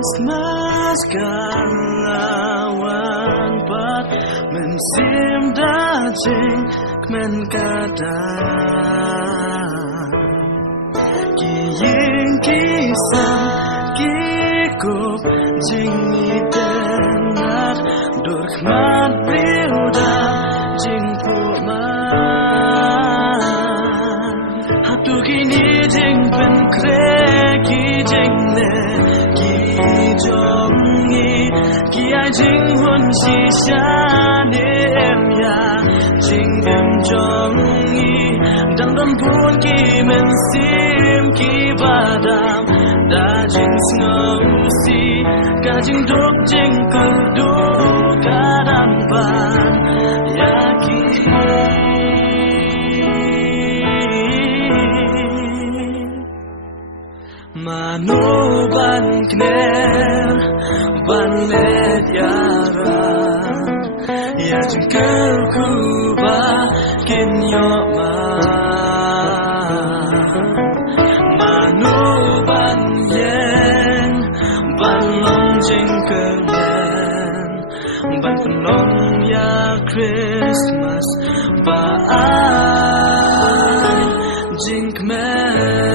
Christmas kalawan pat mensim dajing kmen kadang kiying kisah kikup jingi tenat durkmat bilda jingku man hatu kini jing pen kreki jing ne ki jongi ki ai jing hun si sha ne em ya jing em jongi dang dam pun ki men sim ki badam da jing snow si ka jing duk jing kur du kadang ban ya ki mano ban kner ban let yara ya jing ker kuba kin yo ma mano ban yen ban long jing ker men ban penong ya Christmas ba ai jing men